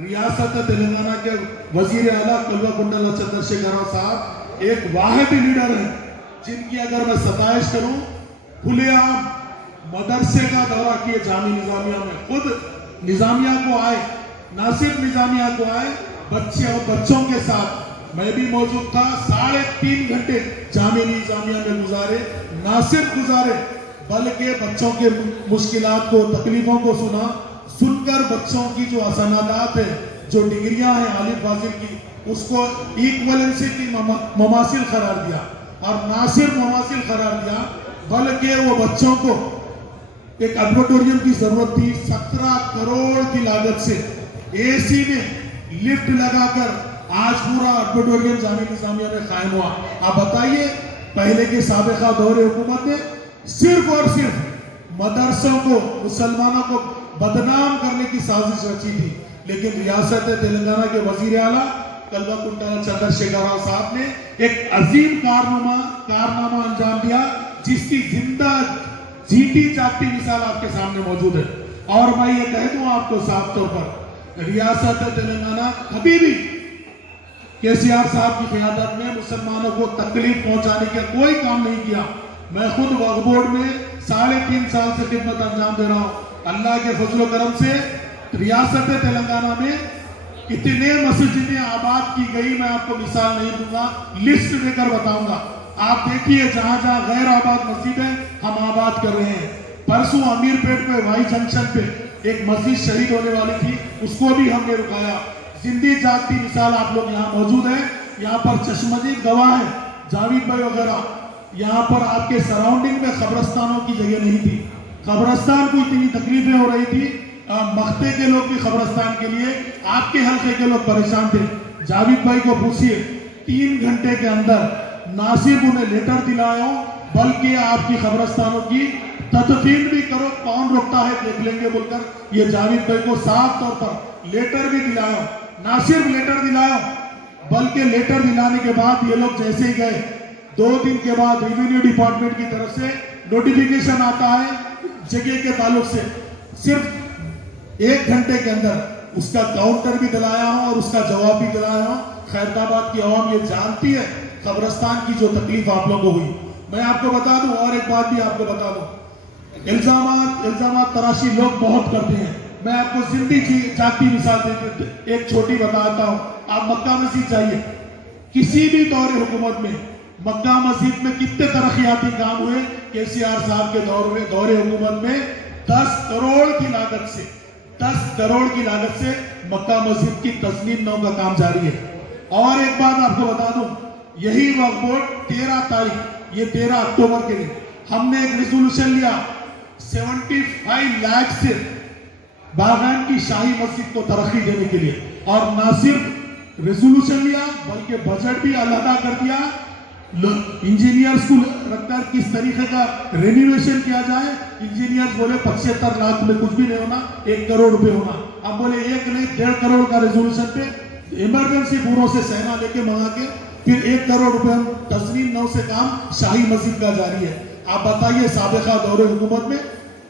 ریاست تلنگانہ کے وزیر اعلیٰ کلوا چندر شیکھر راؤ صاحب ایک واحد لیڈر ہیں جن کی اگر میں ستائش کروں، کھلے عام مدرسے کا دورہ کیے جامعہ نظامیہ میں، خود نظامیہ کو آئے، نہ صرف نظامیہ کو آئے، بچے اور بچوں کے ساتھ میں بھی موجود تھا، 3.5 گھنٹے جامعہ نظامیہ میں گزارے، نہ صرف گزارے بلکہ بچوں کے مشکلات کو، تکلیفوں کو سن کر بچوں کی جو اسنادات ہیں، جو ڈگریاں ہیں عالم فاضل کی، اس کو ایکویلنسی کی مماثل قرار دیا، اور نہ صرف مماثل قرار دیا بلکہ وہ بچوں کو ایک ایڈوٹوریم کی ضرورت تھی، 17 کروڑ کی لاگت سے اے سی میں لفٹ لگا کر آج پورا ایڈوٹوریم جامعہ نظامیہ میں قائم ہوا۔ آپ بتائیے، پہلے کے سابقہ دور حکومت نے صرف اور صرف مدرسوں کو، مسلمانوں کو بدنام کرنے کی سازش رچی تھی، لیکن ریاست تلنگانہ کے وزیر اعلیٰ کلوا چندر شیکھر راؤ صاحب نے ایک عظیم کارنامہ انجام دیا، جس کی زندہ جیتی جاگتی مثال آپ کے سامنے موجود ہے۔ اور میں یہ کہہ دوں آپ کو صاف طور پر، ریاست تلنگانہ کبھی بھی کے سی آر صاحب کی قیادت میں مسلمانوں کو تکلیف پہنچانے کا کوئی کام نہیں کیا۔ میں خود وقف بورڈ میں 3.5 سال سے خدمت انجام دے رہا ہوں۔ اللہ کے فضل و کرم سے ریاست تلنگانہ میں اتنے مسجدیں آباد کی گئی، میں آپ کو مثال نہیں دوں گا، لسٹ دے کر بتاؤں گا۔ آپ دیکھیے جہاں جہاں غیر آباد مسجدیں ہم آباد کر رہے ہیں۔ پرسوں امیر پیٹ پہ وائی جنکشن پہ ایک مسجد شہید ہونے والی تھی، اس کو بھی ہم نے رکایا۔ زندہ جاگتی مثال آپ لوگ یہاں موجود ہیں، یہاں پر چشمدید گواہ ہیں، جاوید بھائی وغیرہ۔ یہاں پر آپ کے سراؤنڈنگ میں قبرستانوں کی جگہ نہیں تھی، قبرستان کو اتنی تکلیفیں ہو رہی تھی، مختے کے لوگ بھی قبرستان کے لیے، آپ کے حلقے کے لوگ پریشان تھے۔ جاوید بھائی کو پوچھئے، 3 گھنٹے کے اندر نہ صرف انہیں لیٹر دلایا ہوں بلکہ آپ کی قبرستانوں کی تدفین بھی کرو، کون روکتا ہے دیکھ لیں گے بول کر یہ جاوید بھائی کو صاف طور پر لیٹر بھی دلایا ہوں۔ نہ صرف لیٹر دلایا بلکہ لیٹر دلانے کے بعد یہ لوگ جیسے ہی گئے، 2 دن کے بعد ریونیو ڈپارٹمنٹ کی طرف سے نوٹیفیکیشن آتا ہے جگہ کے تعلق سے، صرف 1 گھنٹے کے اندر اس کا کاؤنٹر بھی دلایا ہوں اور اس کا جواب بھی دلایا ہوں۔ خیرآباد کی عوام یہ جانتی ہے قبرستان کی جو تکلیف آپ لوگوں کو ہوئی۔ میں آپ کو بتا دوں، اور ایک بات بھی آپ کو بتا دوں، الزامات تراشی لوگ بہت کرتے ہیں۔ میں آپ کو زندہ جاگتی مثال دیتے ایک چھوٹی بتاتا ہوں۔ آپ مکہ مسجد جائیے، کسی بھی دور حکومت میں مکہ مسجد میں کتنے ترقیاتی کام ہوئے؟ کے سی آر صاحب کے دور حکومت میں 10 کروڑ کی لاگت سے مکہ مسجد کی تزمین نو کا کام جاری ہے۔ اور ایک بات آپ کو بتا دوں، یہی وقف بورڈ 13 تاریخ، یہ 13 اکتوبر کے لیے ہم نے ایک ریزولوشن لیا 75 لاکھ سے باغان کی شاہی مسجد کو ترقی دینے کے لیے، اور نہ صرف ریزولوشن لیا بلکہ بجٹ بھی علیحدہ کر دیا، انجینئرز کو رکھ کر کس طریقے کا رینیویشن کیا جائے۔ انجینئرز بولے 75 لاکھ میں کچھ بھی نہیں ہونا، 1 کروڑ روپے ہونا۔ اب بولے 1 نہیں 1.5 کروڑ کا ریزولوشن پہ ایمرجنسی بورو سے سہنا لے کے منگا کے پھر 1 کروڑ روپے ہم تزمین نو سے کام شاہی مسجد کا جاری ہے۔ آپ بتائیے صابقہ دور حکومت میں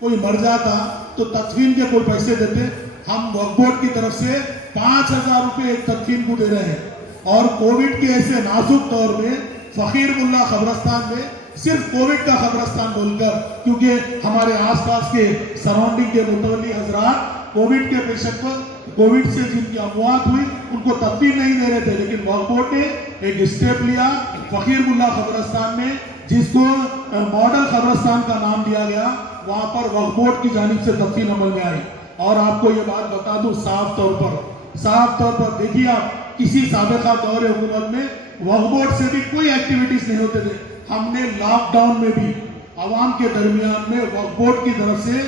کوئی مر جاتا تو تدفین کے کوئی پیسے دیتے؟ ہم وقف بورڈ کی طرف سے 5,000 روپے ایک تدفین کو دے رہے ہیں۔ اور کووڈ کے ایسے نازک دور میں فقیر ملا قبرستان میں صرف کووڈ کا قبرستان بول کر، کیونکہ ہمارے آس پاس کے سراؤنڈنگ کے متولی حضرات کووڈ کے پیشنٹ کو، کووڈ سے جن کی اموات ہوئی ان کو تدفین نہیں دے رہے تھے، لیکن وقف بورڈ نے ایک اسٹیپ لیا فقیر ملا قبرستان میں، جس کو ماڈل قبرستان کا نام دیا گیا، وہاں پر وقف بورڈ کی جانب سے تدفین عمل میں آئی۔ اور آپ کو یہ بات بتا دوں صاف طور پر دیکھیے، آپ کسی سابقہ دور حکومت میں وقف بورڈ سے بھی کوئی ایکٹیویٹیز نہیں ہوتے تھے۔ ہم نے لاک ڈاؤن میں بھی عوام کے درمیان میں وقف بورڈ کی طرف سے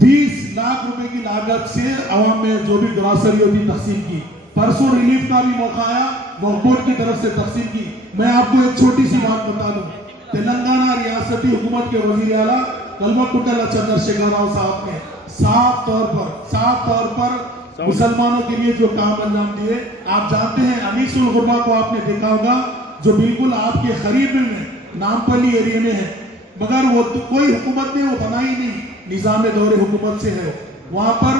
20 لاکھ روپے کی لاگت سے عوام میں جو بھی گراسری ہوتی تقسیم کی۔ پرسوں ریلیف کا بھی موقع آیا، وقف بورڈ کی طرف سے تقسیم کی۔ میں آپ کو ایک چھوٹی سی بات بتا دوں، تلنگانہ ریاستی حکومت کے وزیر اعلیٰ کلوا چندر شیکھر راؤ صاحب نے صاف طور پر مسلمانوں کے لیے جو کام انجام دیے۔ آپ جانتے ہیں انیس الغربا کو آپ نے دیکھا ہوگا، جو بالکل آپ کے قریب میں نامپلی ایریے میں ہے، مگر وہ کوئی حکومت نے وہ بنائی نہیں، نظام دور حکومت سے ہے۔ वहां पर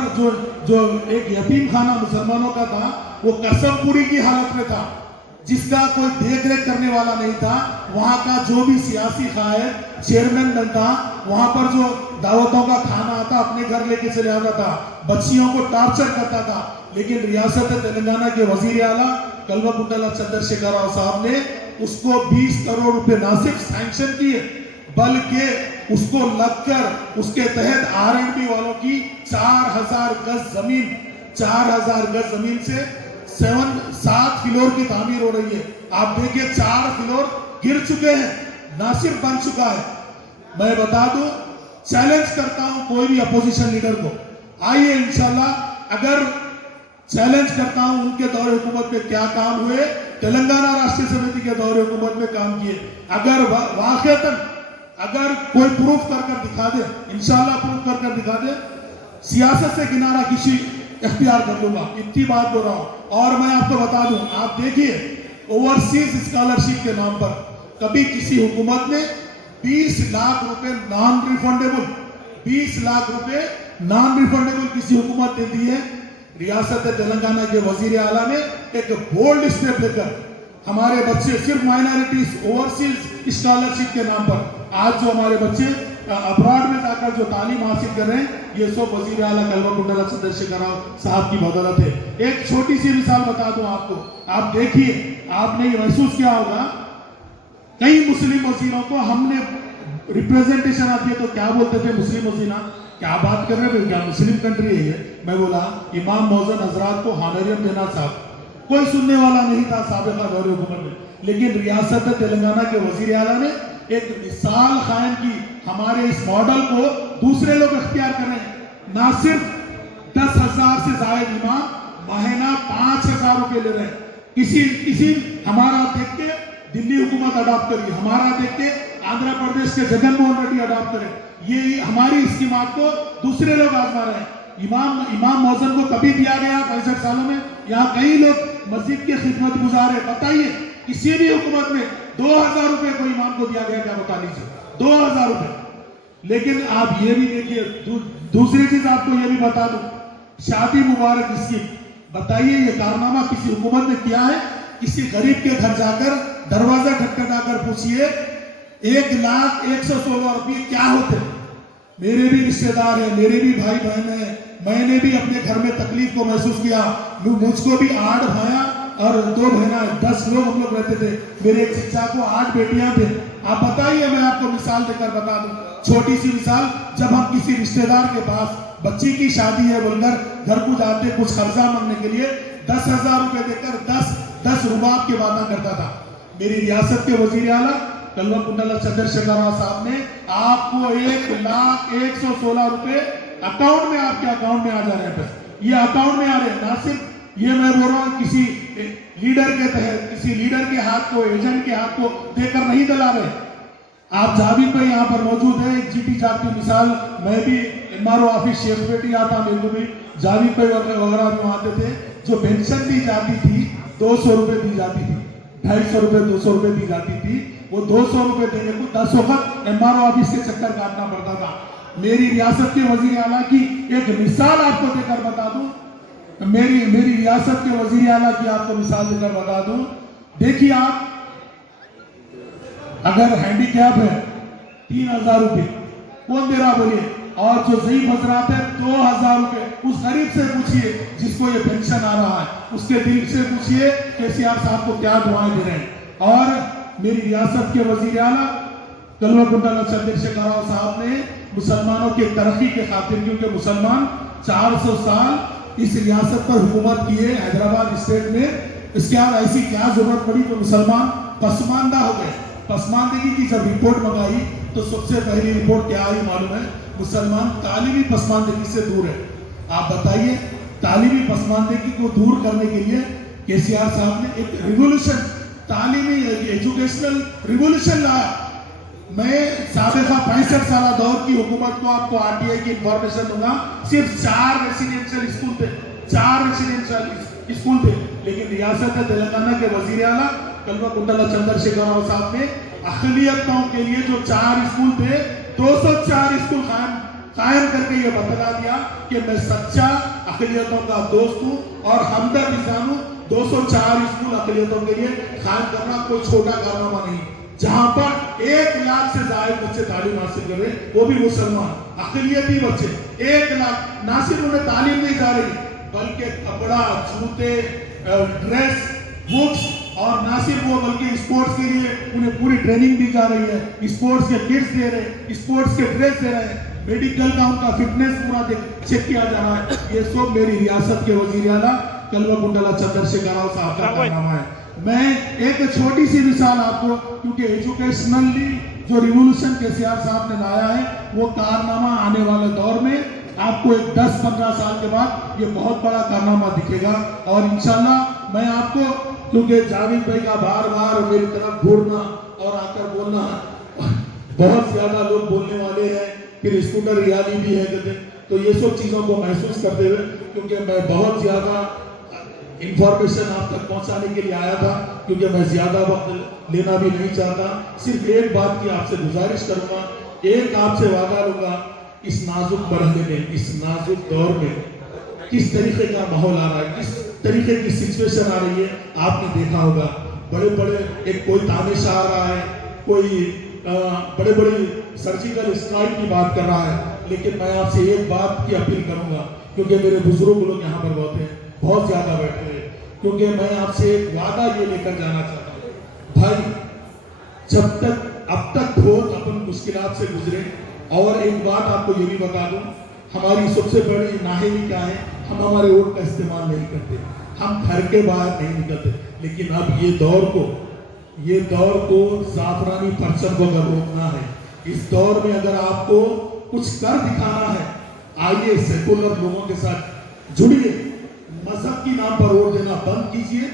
जो एक यतीम खाना मुसलमानों का था वो कसमपुरी की हालत में था, जिसका कोई देख रेख करने वाला नहीं था। वहां का जो भी सियासी कायद चेयरमैन बनता, वहां पर जो दावतों का खाना आता अपने घर लेके चले आता था, बच्चियों को टॉर्चर करता था। लेकिन रियासत तेलंगाना के वजीर आला कल्वकुंतला चंद्रशेखर राव साहब ने उसको 20 करोड़ रुपए ना सिर्फ सैंक्शन किए, बल्कि उसको लगकर उसके तहत R&B वालों की 4000 गज जमीन, 4000 गज जमीन से 7 फ्लोर की तामीर हो रही है। आप देखिए 4 फ्लोर गिर चुके हैं, ना सिर्फ बन चुका है। मैं बता दूं, चैलेंज करता हूं कोई भी अपोजिशन लीडर को, आइए इंशाल्लाह, अगर चैलेंज करता हूं उनके दौरे हुकूमत में क्या काम हुए, तेलंगाना राष्ट्रीय समिति के दौरे हुकूमत में काम किए, अगर वाकईतन अगर कोई प्रूफ कर दिखा दे, इंशाल्लाह प्रूफ कर दिखा दे, सियासत से किनारा किसी इख्तियार कर लूंगा, इतनी बात बोल रहा हूं। और मैं आपको बता दूं, आप देखिए ओवरसीज स्कॉलरशिप के नाम पर कभी किसी हुकूमत ने 20 लाख रुपए नॉन रिफंडेबल, 20 लाख रुपए नॉन रिफंडेबल किसी हुकूमत ने दी है? रियासत तेलंगाना के वजीर आला ने एक बोल्ड स्टेप लेकर हमारे बच्चे सिर्फ माइनॉरिटीज ओवरसीज स्कॉलरशिप के नाम पर आज जो हमारे बच्चे अब्रॉड में जाकर जो तालीम हासिल कर रहे हैं, ये सब वजीर आला कल्वकुंतला चंद्रशेखर राव साहब की बदौलत है। एक छोटी सी मिसाल बता दूं आपको, आप देखिए, आपने ये महसूस किया होगा, कई मुस्लिम वजीरों को हमने रिप्रेजेंटेशन आती है तो क्या बोलते थे, मुस्लिम वजीरा क्या बात कर रहे हैं, क्या मुस्लिम कंट्री है ये? मैं बोला इमाम मौजन हजरात को हानरियत देना साहब, कोई सुनने वाला नहीं था साबिका दौरे हुकूमत में। लेकिन रियासत तेलंगाना के वजीर आला ने एक मिसाल कायम की, हमारे इस मॉडल को दूसरे लोग इख्तियार कर रहे हैं। ना सिर्फ 10,000 से ज्यादा इमाम महीना 5,000 रुपए ले रहे हैं। किसी हमारा देख के दिल्ली हुकूमत अडॉप्ट करी, हमारा देख के आंध्र प्रदेश के जगन मोहन रेड्डी अडॉप्ट करे, ये हमारी स्कीमात को दूसरे लोग आजमा रहे हैं। इमाम मौजन को कभी दिया गया 65 सालों में? यहाँ कई लोग मस्जिद की खिदमत गुजार है, बताइए किसी भी हुकूमत में 2000 रुपए को इमाम को दिया गया क्या? बता लीजिए, 2000 रुपए। लेकिन आप ये भी देखिए, दूसरी चीज आपको ये भी बता दूं, शादी मुबारक स्कीम, बताइए ये कारनामा किसी हुकूमत ने किया है? किसी गरीब के घर जाकर दरवाजा खटखटाकर पूछिए 1,01,16 रुपये क्या होते? मेरे भी रिश्तेदार हैं, मेरे भी भाई बहन हैं, मैंने भी अपने घर में तकलीफ को महसूस किया। मुझको भी 8 भाइयां और 2 बहना, 10 लोग हम लोग रहते थे। मेरे एक चचा को 8 बेटियां थे। आप बताइए, मैं आपको मिसाल देकर बता दूं, छोटी सी मिसाल, जब हम किसी रिश्तेदार के पास बच्ची की शादी है बोलकर घर को जाते कुछ खर्चा मांगने के लिए 10,000 रुपए देकर 10 रुबाब की बातें करता था। मेरी रियासत के वजीर आला कल्वकुंतला चंद्रशेखर राव साहब ने आपको 1,01,16 रुपए अकाउंट में, आपके अकाउंट में आ जा रहे हैं। ये अकाउंट में आ रहे हैं, ना सिर्फ ये मैं बोल रहा हूं किसी लीडर के तहत, किसी लीडर के हाथ को, एजेंट के हाथ को देकर नहीं दिला रहे। आप जावी पे यहाँ पर मौजूद है, एक जीटी जाती मिसाल, मैं भी MRO ऑफिस शेखपेटी आता, मेरे को भी जावी पे वगैरह भी आते थे। जो पेंशन दी जाती थी 200 रुपए दी जाती थी, 250 रुपए 200 रुपए दी जाती थी। वो 200 रुपए देने को 10 वक्त MRO ऑफिस के चक्कर काटना पड़ता था। मेरी रियासत के वजीर आला की एक मिसाल आपको देकर बता दूं, मेरी रियासत के वजीर आला की आपको मिसाल देकर बता दूं, देखिए आप अगर हैंडीकैप है 3,000 रुपए कौन दे रहा बोलिए, और जो ज़ईफ हजरात है 2,000 रुपए। उस गरीब से पूछिए जिसको ये पेंशन आ रहा है, उसके दिल से पूछिए केसीआर साहब को क्या दुआएं दे रहे हैं। और मेरी रियासत के वजीर आला कल्वकुंतला चंद्रशेखर राव साहब ने मुसलमानों की तरक्की के खातिर, क्योंकि मुसलमान 400 साल इस रियासत पर हुकूमत किए हैदराबाद स्टेट में, इसके बाद ऐसी क्या जरूरत पड़ी तो मुसलमान पसमानदा हो गए। पसमानदगी की जब रिपोर्ट मंगाई तो सबसे पहली रिपोर्ट क्या आई मालूम है? मुसलमान तालीमी पसमानदगी से दूर है। आप बताइए, तालीमी पसमानदगी को दूर करने के लिए केसीआर साहब ने एक रिवोल्यूशन, तालीमी एजुकेशनल रिवोल्यूशन लाया। मैं साबिका 65 साल दौर की हुकूमत को आपको RTI की इंफॉर्मेशन दूंगा, सिर्फ 4 रेसिडेंशियल स्कूल थे, 4 रेसिडेंशियल स्कूल थे। लेकिन रियासत तेलंगाना के वजीर आला कल्वकुंतला चंद्रशेखर राव साहब ने अक़लियतों के लिए जो 4 स्कूल थे, 204 स्कूल कायम करके ये बतला दिया कि मैं सच्चा अक़लियतों का दोस्त हूँ और हमदर्द इंसान हूँ। 204 स्कूल अक़लियतों के लिए कायम करना कोई छोटा कारनामा नहीं, जहां पर 1 लाख से ज्यादा बच्चे तालीम हासिल कर रहे हैं, वो भी मुसलमान अक़लियती बच्चे। 1 लाख, ना सिर्फ उन्हें तालीम नहीं जा रही बल्कि कपड़ा, जूते, ड्रेस, बुक्स, और ना सिर्फ वो बल्कि स्पोर्ट्स के लिए उन्हें पूरी ट्रेनिंग दी जा रही है। स्पोर्ट्स के किट्स दे रहे हैं, स्पोर्ट्स के ड्रेस दे रहे हैं, मेडिकल का उनका फिटनेस पूरा चेक किया जा रहा है। ये सब मेरी रियासत के वजीर आला कल्वाकुंडला चंद्रशेखर राव साहब का कारनामा है। मैं एक छोटी सी मिसाल आपको, क्योंकि एजुकेशनली जो रिवोल्यूशन केसीआर साहब ने लाया है वो कारनामा आने वाले दौर में आपको एक 10-15 साल के बाद ये बहुत बड़ा कारनामा दिखेगा। और इंशाल्लाह मैं आपको, क्योंकि जावेद भाई का बार बार मेरी तरफ घूरना और आकर बोलना, बहुत ज्यादा लोग बोलने वाले हैं, फिर स्कूटर रियाली भी है कहते, तो ये सब चीजों को महसूस करते हुए, क्योंकि मैं बहुत ज्यादा इंफॉर्मेशन आप तक पहुंचाने के लिए आया था, क्योंकि मैं ज्यादा वक्त लेना भी नहीं चाहता। सिर्फ एक बात की आपसे गुजारिश करूंगा, एक आपसे वादा लूंगा, इस नाजुक मरहले में, इस नाजुक दौर में किस तरीके का माहौल आ रहा है, किस तरीके की सिचुएशन आ रही है, आपने देखा होगा। बड़े बड़े एक कोई तानिश आ रहा है, कोई बड़े बड़े सर्जिकल स्ट्राइक की बात कर रहा है, लेकिन मैं आपसे एक बात की अपील करूंगा, क्योंकि मेरे बुजुर्ग लोग यहाँ पर बहुत हैं, बहुत ज्यादा बैठे हैं, क्योंकि मैं आपसे एक वादा ये लेकर जाना चाहता हूँ भाई, जब तक अब तक बहुत अपन मुश्किलात से गुजरे। और एक बात आपको ये भी बता दूं, हमारी सबसे बड़ी नाहिली क्या है, हम हमारे वोट का इस्तेमाल नहीं करते, हम घर के बाहर नहीं निकलते। लेकिन अब ये दौर को जाफरानी परचम को अगर रोकना है, इस दौर में अगर आपको कुछ कर दिखाना है, आइए सेकुलर लोगों के साथ जुड़िए, मजहब के नाम पर वोट देना बंद कीजिए।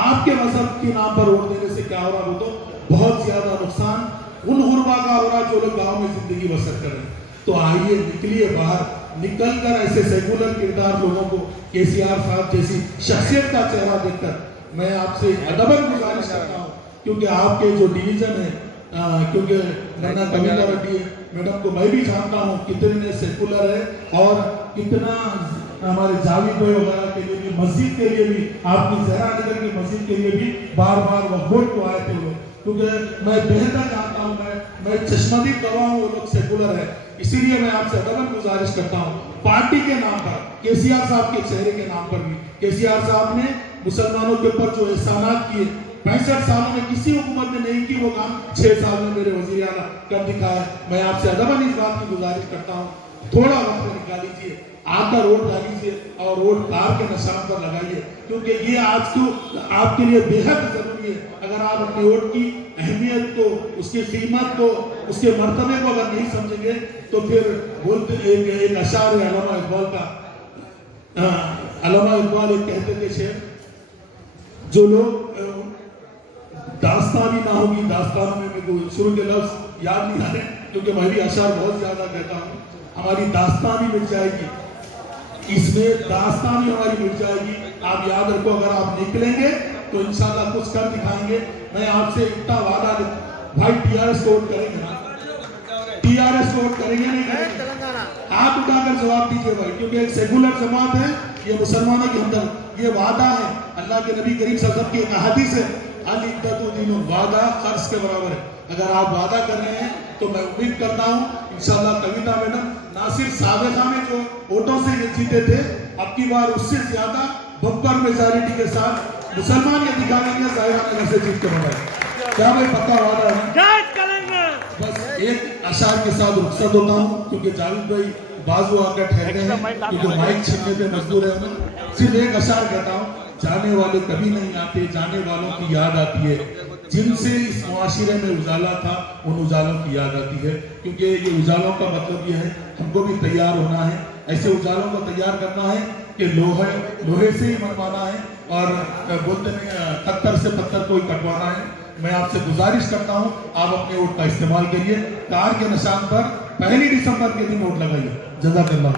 आपके मजहब के नाम पर वोट देने से क्या हो रहा, वो तो बहुत ज्यादा नुकसान उन गुरबा का हो रहा जो लोग गांव में जिंदगी बसर कर रहे हैं। तो आइए निकलिए बाहर, निकल कर ऐसे सेकुलर किरदार लोगों को, केसीआर साहब जैसी शख्सियत का चेहरा देखकर मैं आपसे अदबन गुजारिश करता हूँ, क्योंकि आपके जो डिवीजन है, क्योंकि नैना कविता रेड्डी मैडम को मैं भी जानता हूँ कितने सेकुलर है, और कितना हमारे जावेद भाई वगैरह के लिए भी, मस्जिद के लिए भी, आपकी जहरा नगर की मस्जिद के लिए भी बार बार वोट को आए थे लोग, क्योंकि मैं बेहतर जानता हूँ, मैं चश्मदीद गवाह हूँ, वो लोग सेकुलर है। इसीलिए मैं आपसे अदबन गुजारिश करता हूँ, पार्टी के नाम पर, केसीआर साहब के चेहरे के नाम पर भी, केसीआर साहब ने मुसलमानों के ऊपर जो एहसानात किए 65 सालों में किसी हुकूमत ने नहीं की, वो काम 6 साल में मेरे वजीर आला कर दिखाया। मैं आपसे अदबन इस बात की गुजारिश करता हूँ, थोड़ा वक्त निकाल लीजिए, आकर वोट डालीजिए और वोट कार के निशान पर लगाइए, क्योंकि ये आज को आपके लिए बेहद जरूरी है। अगर आप अपने वोट की अहमियत को, उसकी कीमत को, उसके मर्तबे को अगर नहीं समझेंगे, तो फिर बोलते एक अशार है अल्लामा इकबाल का, अल्लामा इकबाल एक कहते थे शेर, जो लोग दास्तान ही ना होगी, दास्तानों में मेरे को शुरू के लफ्ज याद नहीं आ रहे, क्योंकि मैं भी अशार बहुत ज्यादा कहता हूँ, हमारी दास्तान ही मिट जाएगी, इसमें दास्तान ही हमारी मिट जाएगी। आप याद रखो, अगर आप निकलेंगे तो इंशाल्लाह कुछ कर दिखाएंगे। मैं आपसे इतना वादा, भाई टीआरएस को वोट करेंगे ना, टीआरएस को वोट करेंगे नहीं करेंगे, हाथ उठाकर जवाब दीजिए भाई, क्योंकि एक सेकुलर जमात है, ये मुसलमानों के अंदर ये वादा है, अल्लाह के नबी करीम सल्लल्लाहु अलैहि वसल्लम की एक हदीस है, अल इद्दतु दीनुन, वादा खर्च के बराबर है। अगर आप वादा कर रहे हैं तो मैं उम्मीद करता हूँ इंशाल्लाह कविता मैडम ना सिर्फ साबिका में जो वोटों से ये जीते थे, अब की बार उससे ज्यादा बम्पर मेजॉरिटी के साथ मुसलमान ये दिखाएंगे जाहिर नगर से जीत के बनाए। क्या भाई पक्का वादा है? बस एक अशार के साथ रुखसत होता हूँ, क्योंकि जावेद भाई बाजू आकर ठहरे हैं, क्योंकि माइक छीनने पे मजबूर है हमें। सिर्फ एक अशार कहता हूँ, जाने वाले कभी नहीं आते, जाने वालों की याद आती है, जिनसे इस मुआशिरे में उजाला था उन उजालों की याद आती है। क्योंकि ये उजालों का मतलब ये है, हमको भी तैयार होना है, ऐसे उजालों को तैयार करना है कि लोहे से ही मनवाना है, और बोलते नहीं पत्थर से पत्थर को ही कटवाना है। मैं आपसे गुजारिश करता हूं, आप अपने वोट का इस्तेमाल करिए, कार के निशान पर 1 दिसंबर के दिन वोट लगाइए। जज़ाकल्लाह।